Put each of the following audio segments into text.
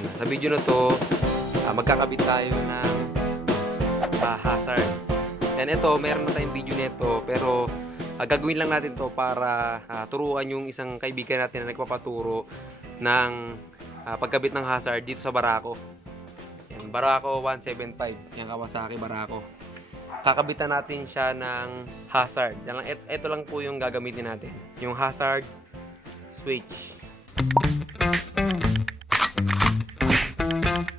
Sa video na to, magkakabit tayo ng hazard. Yan, ito, meron na tayong video nito, pero gagawin lang natin to para turuan yung isang kaibigan natin na nagpapaturo ng pagkabit ng hazard dito sa Barako. Yan, Barako 175, yung Kawasaki Barako. Kakabitan natin siya ng hazard. Yan lang, ito lang po yung gagamitin natin, yung hazard switch.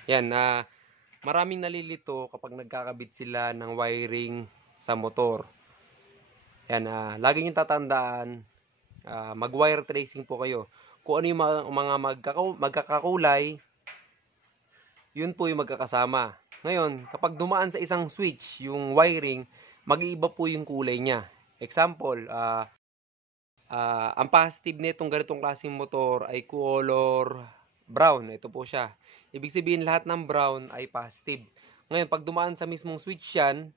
Yan, maraming nalilito kapag nagkakabit sila ng wiring sa motor. Yan, lagi niyong tatandaan, mag-wire tracing po kayo. Kung ano yung mga magkakakulay, yun po yung magkakasama. Ngayon, kapag dumaan sa isang switch, yung wiring, mag-iiba po yung kulay niya. Example, ang positive nitong ganitong klaseng motor ay color brown. Ito po siya. Ibig sabihin, lahat ng brown ay positive. Ngayon, pag dumaan sa mismong switch yan,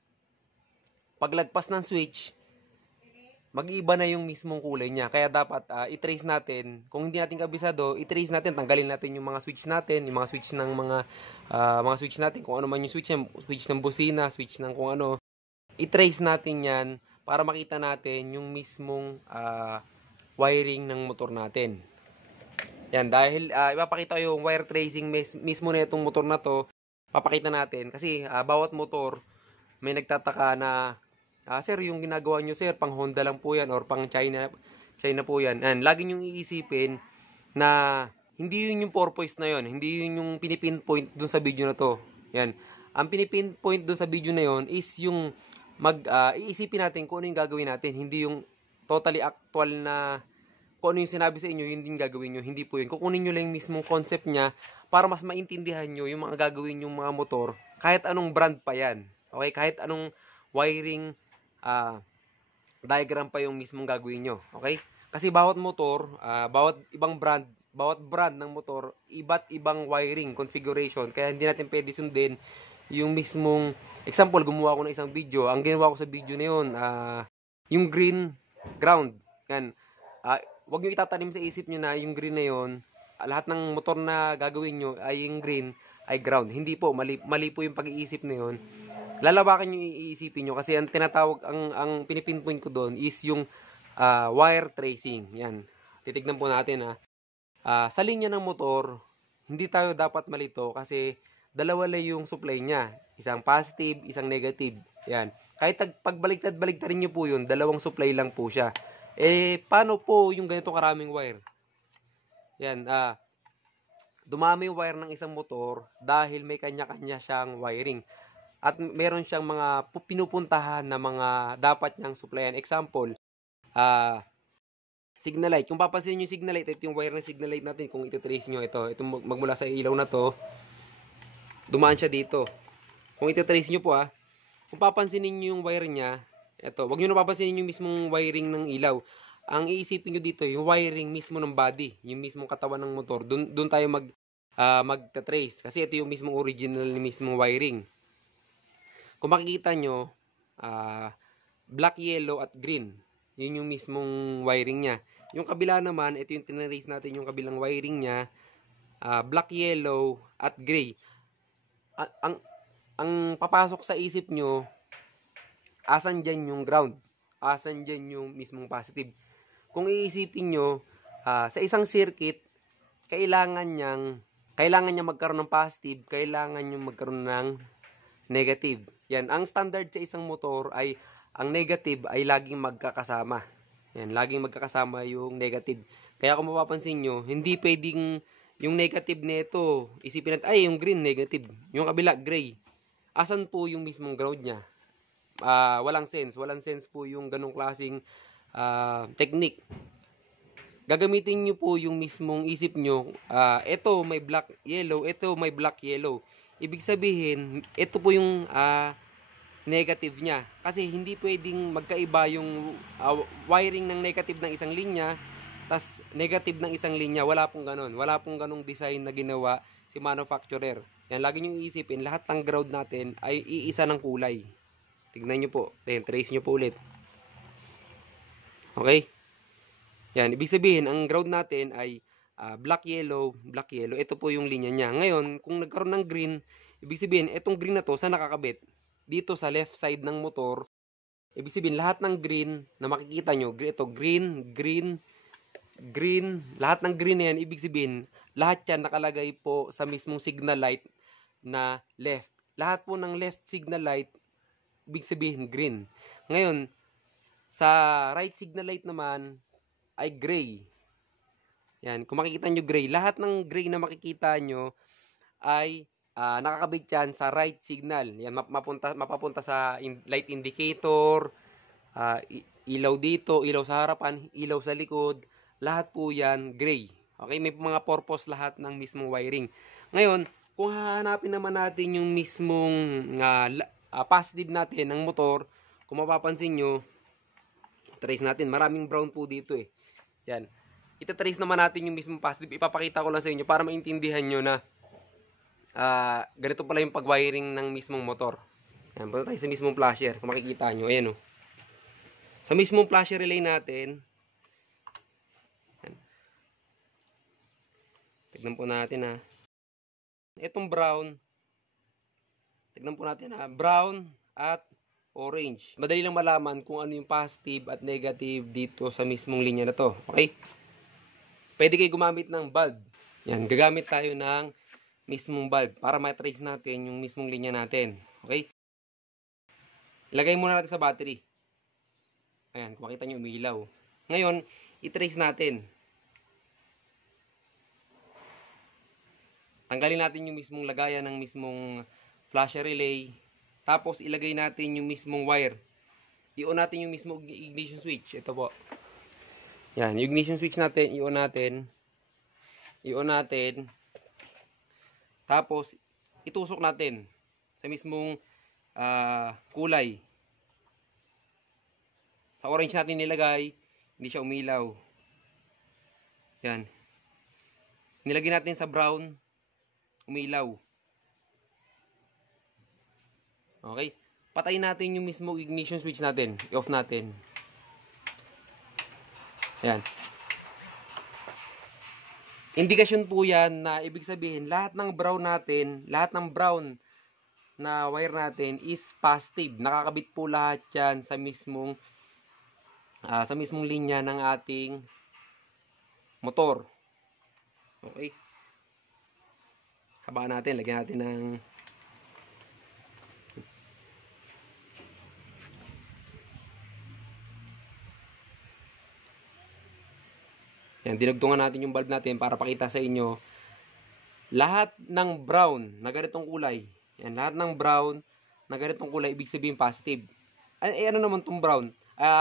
paglagpas ng switch, mag-iiba na yung mismong kulay niya. Kaya dapat i-trace natin. Kung hindi natin kabisado, i-trace natin, tanggalin natin yung mga switch natin, yung mga switch ng mga switch natin, kung ano man yung switch ng busina, switch ng kung ano. I-trace natin yan para makita natin yung mismong wiring ng motor natin. Yan, dahil ipapakita ko yung wire tracing mismo na itong motor na to, papakita natin. Kasi bawat motor, may nagtataka na, sir, yung ginagawa nyo, sir, pang Honda lang po yan or pang China po yan. And lagi nyo iisipin na hindi yun yung purpose na yun. Hindi yun yung pinipinpoint dun sa video na to. Yan. Ang pinipinpoint dun sa video na yun is yung iisipin natin kung ano yung gagawin natin. Hindi yung totally actual na kung ano yung sinabi sa inyo, yun din gagawin nyo. Hindi po yun. Kukunin nyo lang yung mismong concept niya para mas maintindihan nyo yung mga gagawin yung mga motor. Kahit anong brand pa yan. Okay? Kahit anong wiring diagram pa yung mismong gagawin nyo. Okay? Kasi bawat motor, bawat brand ng motor, iba't ibang wiring configuration. Kaya hindi natin pwede sundin yung mismong, example, gumawa ko ng isang video. Ang ginawa ko sa video na yun, yung green ground. Yan. Huwag nyo itatanim sa isip nyo na yung green na yun, lahat ng motor na gagawin nyo ay yung green ay ground. Hindi po, mali po yung pag-iisip na yun. Lalawakan nyo iisipin nyo kasi ang tinatawag, ang pinipinpoint ko doon is yung wire tracing. Yan. Titignan po natin sa linya ng motor, hindi tayo dapat malito kasi dalawa lang yung supply niya. Isang positive, isang negative. Yan. Kahit pagbaliktad-baliktarin nyo po yun, dalawang supply lang po siya. Paano po yung ganito karaming wire? Yan. Dumami yung wire ng isang motor dahil may kanya-kanya siyang wiring. At meron siyang mga pinupuntahan na mga dapat niyang supplyan. Example, signal light. Kung papansin niyo yung signal light, ito yung wire ng signal light natin. Kung ititrace niyo ito magmula sa ilaw na to, dumaan siya dito. Kung ititrace niyo po kung papansinin niyo yung wire niya, ito, wag niyo na papansinin yung mismong wiring ng ilaw. Ang iisipin niyo dito, yung wiring mismo ng body, yung mismong katawan ng motor. Doon tayo magta-trace. Kasi ito yung mismong original ni mismong wiring. Kung makikita nyo, black, yellow, at green. Yun yung mismong wiring niya. Yung kabila naman, ito yung tinrace natin yung kabilang wiring niya. Black, yellow, at gray. Ang papasok sa isip nyo, asan dyan yung ground? Asan dyan yung mismong positive? Kung iisipin nyo, sa isang circuit, kailangan niya magkaroon ng positive, kailangan nyo magkaroon ng negative. Yan, ang standard sa isang motor ay ang negative ay laging magkakasama. Yan, laging magkakasama yung negative. Kaya kung mapapansin nyo, hindi pwedeng yung negative nito, isipin natin, ay yung green negative, yung kabila gray. Asan po yung mismong ground niya? Walang sense po yung ganong klaseng technique. Gagamitin nyo po yung mismong isip nyo, ito may black yellow, ito may black yellow. Ibig sabihin, ito po yung negative niya. Kasi hindi pwedeng magkaiba yung wiring ng negative ng isang linya, tas negative ng isang linya. Wala pong ganon. Wala pong ganong design na ginawa si manufacturer. Yan, lagi nyo iisipin, lahat ng ground natin ay iisa ng kulay. Tignan nyo po. Trace nyo po ulit. Okay? Yan, ibig sabihin, ang ground natin ay black, yellow, black, yellow. Ito po yung linya niya. Ngayon, kung nagkaroon ng green, ibig sabihin, itong green na to, saan nakakabit? Dito sa left side ng motor. Ibig sabihin, lahat ng green na makikita nyo, ito, green, green, green, lahat ng green na yan, ibig sabihin, lahat yan nakalagay po sa mismong signal light na left. Lahat po ng left signal light, ibig sabihin, green. Ngayon, sa right signal light naman, ay gray. Yan, kung makikita nyo gray, lahat ng gray na makikita nyo ay nakakabit yan sa right signal. Yan, mapapunta sa light indicator, ilaw dito, ilaw sa harapan, ilaw sa likod, lahat po yan gray. Okay, may mga purpose lahat ng mismong wiring. Ngayon, kung hahanapin naman natin yung mismong positive natin ng motor, kung mapapansin nyo, trace natin, maraming brown po dito eh. Yan, itatrace naman natin yung mismong positive. Ipapakita ko lang sa inyo para maintindihan nyo na ganito pala yung pag-wiring ng mismong motor. Ayan, punta tayo sa mismong flasher. Kung makikita nyo, ayan o. Sa mismong flasher relay natin, ayan. Tignan po natin ha. Itong brown, tignan po natin ha. Brown at orange. Madali lang malaman kung ano yung positive at negative dito sa mismong linya na to. Okay? Pwede kayo gumamit ng bulb. Yan, gagamit tayo ng mismong bulb para ma-trace natin yung mismong linya natin. Okay? Ilagay muna natin sa battery. Ayan, kung makita nyo umilaw. Ngayon, i-trace natin. Tanggalin natin yung mismong lagayan ng mismong flasher relay. Tapos, ilagay natin yung mismong wire. I-on natin yung mismong ignition switch. Ito po. Yan, yung ignition switch natin, i-on natin. I-on natin. Tapos, itusok natin sa mismong kulay. Sa orange natin nilagay, hindi siya umilaw. Yan. Nilagay natin sa brown, umilaw. Okay? Patayin natin yung mismong ignition switch natin. I-off natin. Yan. Indikasyon po yan na ibig sabihin lahat ng brown natin, lahat ng brown na wire natin is positive. Nakakabit po lahat yan sa mismong linya ng ating motor. Okay? Habaan natin, lagyan natin ng yan, dinugtungan natin yung bulb natin para pakita sa inyo lahat ng brown na ganitong kulay. Yan, lahat ng brown na ganitong kulay ibig sabihin positive. Ano naman tong brown?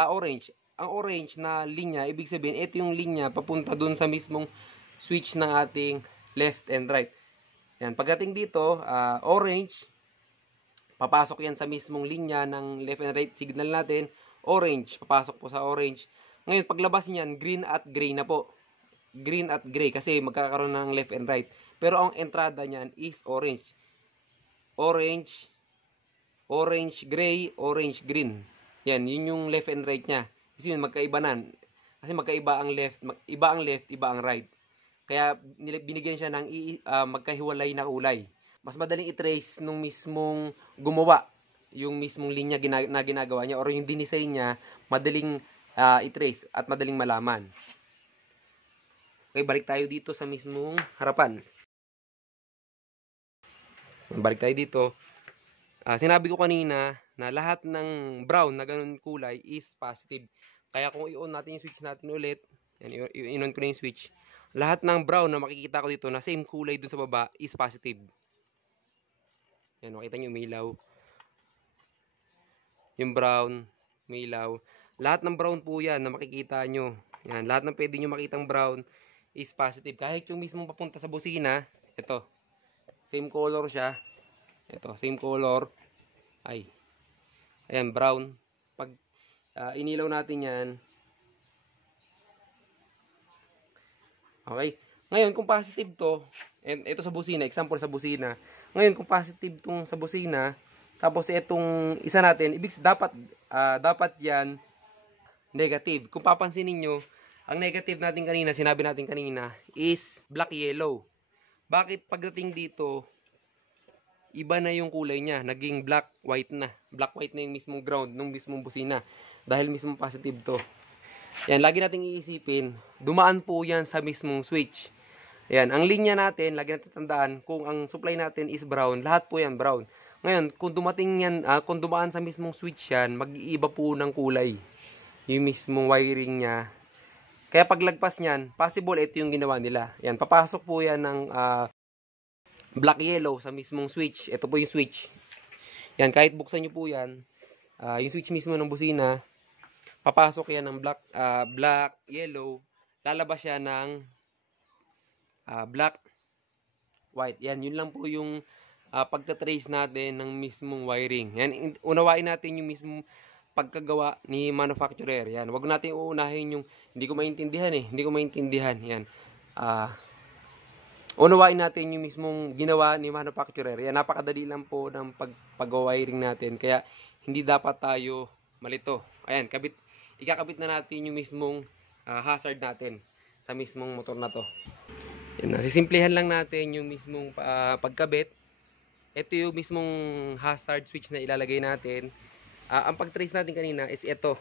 Orange. Ang orange na linya ibig sabihin ito yung linya papunta dun sa mismong switch ng ating left and right. Yan, pagdating dito, orange, papasok yan sa mismong linya ng left and right signal natin. Orange, papasok po sa orange. Ngayon, paglabas niyan, green at gray na po. Green at gray kasi magkakaroon ng left and right. Pero ang entrada niyan is orange. Orange, orange, gray, orange, green. Yan, yun yung left and right niya. Kasi yun, magkaiba na. Kasi magkaiba ang left, iba ang right. Kaya binigyan siya ng magkahiwalay na kulay. Mas madaling i-trace nung mismong gumawa. Yung mismong linya na ginagawa niya or yung dinesign niya, madaling i-trace at madaling malaman. Okay, balik tayo dito sa mismong harapan. Balik tayo dito. Sinabi ko kanina na lahat ng brown na ganun kulay is positive. Kaya kung i-on natin yung switch natin ulit, i-on ko na yung switch. Lahat ng brown na makikita ko dito na same kulay dun sa baba is positive. Yan, makita nyo umilaw. Yung brown, umilaw. Lahat ng brown po yan na makikita nyo. Yan, lahat ng pwede nyo makitang brown is positive. Kahit yung mismong papunta sa busina, ito. Same color siya. Ito, same color. Ay. Ayan, brown. Pag inilaw natin yan. Okay. Ngayon, kung positive to, and ito sa busina, example sa busina. Ngayon, kung positive tong sa busina, tapos itong isa natin, dapat yan negative. Kung papansinin nyo, Ang negative natin kanina, sinabi natin kanina, is black yellow. Bakit pagdating dito, iba na yung kulay niya, naging black white na. Black white na yung mismong ground, nung mismong busina. Dahil mismong positive to. Yan, lagi nating iisipin, dumaan po yan sa mismong switch. Yan, ang linya natin, lagi natin tandaan, kung ang supply natin is brown, lahat po yan brown. Ngayon, kung dumating yan, kung dumaan sa mismong switch yan, mag-iiba po ng kulay. Yung mismong wiring niya. Kaya paglagpas niyan, possible ito yung ginawa nila. Yan, papasok po yan ng black yellow sa mismong switch. Ito po yung switch. Yan, kahit buksan nyo po yan, yung switch mismo ng busina, papasok yan ng black yellow, lalabas siya ng black white. Yan, yun lang po yung pagtatrace natin ng mismong wiring. Yan, unawain natin yung mismong pagkagawa ni manufacturer. Yan, wag natin uunahin yung hindi ko maintindihan. Yan. Unawain natin yung mismong ginawa ni manufacturer. Yan, napakadali lang po ng pag-wiring natin. Kaya hindi dapat tayo malito. Ayan, ikakabit na natin yung mismong hazard natin sa mismong motor na to. Yan, sisimplihan lang natin yung mismong pagkabit. Ito yung mismong hazard switch na ilalagay natin. Ang pag-trace natin kanina is ito.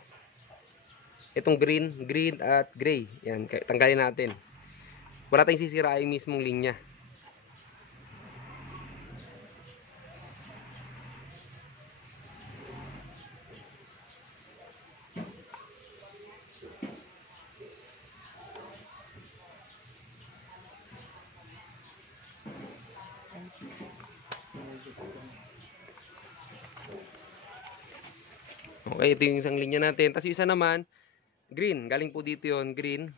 Itong green at gray. Yan, tanggalin natin. Wala tayong sisirain yung mismong linya. Okay, ito yung isang linya natin. Tapos yung isa naman, green. Galing po dito yon, green.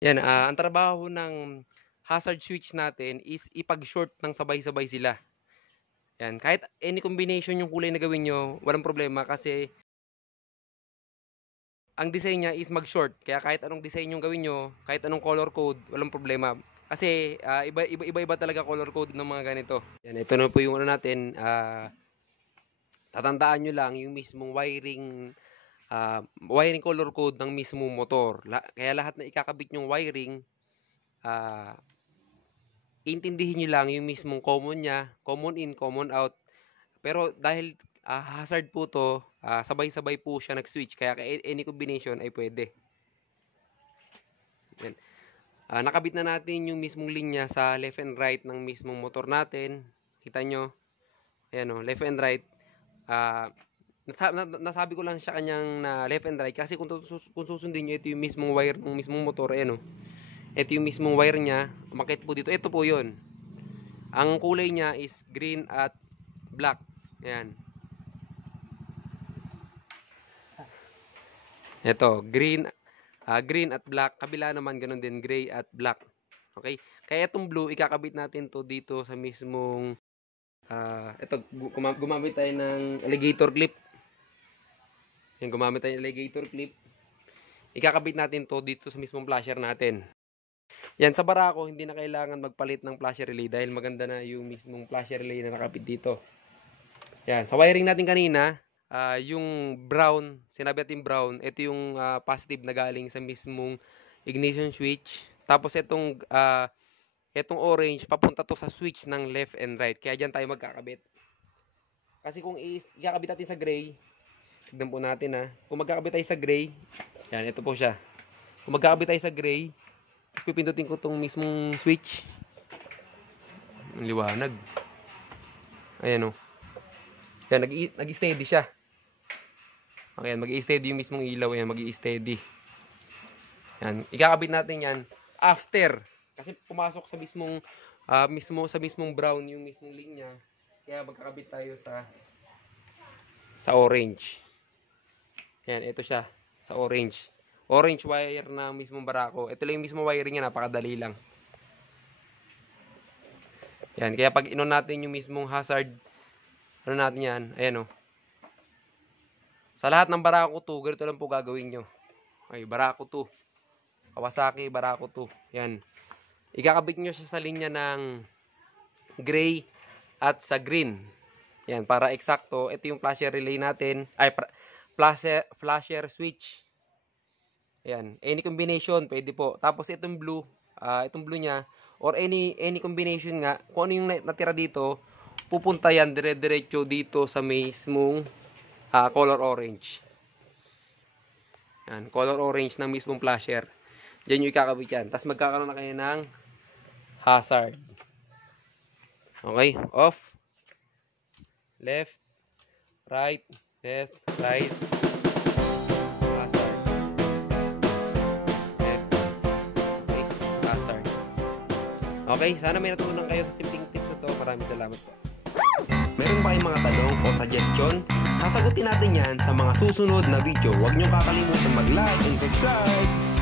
Yan, ang trabaho ng hazard switch natin is ipag-short ng sabay-sabay sila. Yan, kahit any combination yung kulay na gawin nyo, walang problema kasi ang design niya is mag-short. Kaya kahit anong design yung gawin nyo, kahit anong color code, walang problema. Kasi iba-iba talaga color code ng mga ganito. Yan, ito na po yung ano natin, tatandaan nyo lang yung mismong wiring color code ng mismong motor. Kaya lahat na ikakabit yung wiring, intindihin nyo lang yung mismong common niya, common in, common out. Pero dahil hazard po to, sabay-sabay po siya nag-switch. Kaya any combination ay pwede. Yan. Nakabit na natin yung mismong linya sa left and right ng mismong motor natin. Kita nyo. Ayan o, left and right. Nasabi ko lang siya kanyang na left and right kasi kung susundin nyo, ito yung mismong wire ng mismong motor. Ayan o. Ito yung mismong wire niya. Umakit po dito. Ito po yun. Ang kulay niya is green at black. Ayan. Ito, green at black. Kabila naman ganun din, gray at black. Okay? Kaya itong blue, ikakabit natin to dito sa mismong ito, gumamit tayo ng alligator clip. Yan, gumamit tayo ng alligator clip. Ikakabit natin to dito sa mismong flasher natin. Yan, sa Barako, hindi na kailangan magpalit ng flasher relay dahil maganda na yung mismong flasher relay na nakabit dito. Yan, sa wiring natin kanina, yung brown, sinabi natin brown, ito yung positive na galing sa mismong ignition switch. Tapos itong orange, papunta to sa switch ng left and right. Kaya dyan tayo magkakabit. Kasi kung ikakabit natin sa gray, tignan po natin kung magkakabit tayo sa gray, yan, ito po siya. Kung magkakabit tayo sa gray, tapos pipindutin ko itong mismong switch. Ang liwanag. Ayan o. Yan, nag-steady siya. Okay, mag-i-steady yung mismong ilaw. Yan, mag-i-steady. Yan, ikakabit natin yan after. Kasi pumasok sa mismong brown yung mismong linya. Kaya magkakabit tayo sa orange. Yan, ito siya. Sa orange. Orange wire na mismong Barako. Ito lang yung mismong wiring niya. Napakadali lang. Yan, kaya pag inon natin yung mismong hazard, ano natin yan? Ayan o. Sa lahat ng Barako 2, ganito lang po gagawin nyo. Okay, Barako 2. Kawasaki Barako 2. Yan. Ikakabit nyo siya sa linya ng gray at sa green. Yan, para eksakto. Ito yung flasher relay natin. Ay, flasher switch. Yan. Any combination, pwede po. Tapos itong blue niya, or any combination nga, kung ano yung natira dito, pupunta yan dire-diretso dito sa mismong color orange. Yan, color orange ng mismong flasher. Diyan yung ikakabit yan. Tapos magkakaroon na kayo ng hazard. Okay, off. Left, right, hazard. Left, okay, hazard. Okay, sana may natutunan kayo sa simpleng tips na to. Maraming salamat po. Meron ba kayong mga tanong o suggestion? Sasagutin natin yan sa mga susunod na video. Huwag niyong kakalimutan mag-like and subscribe.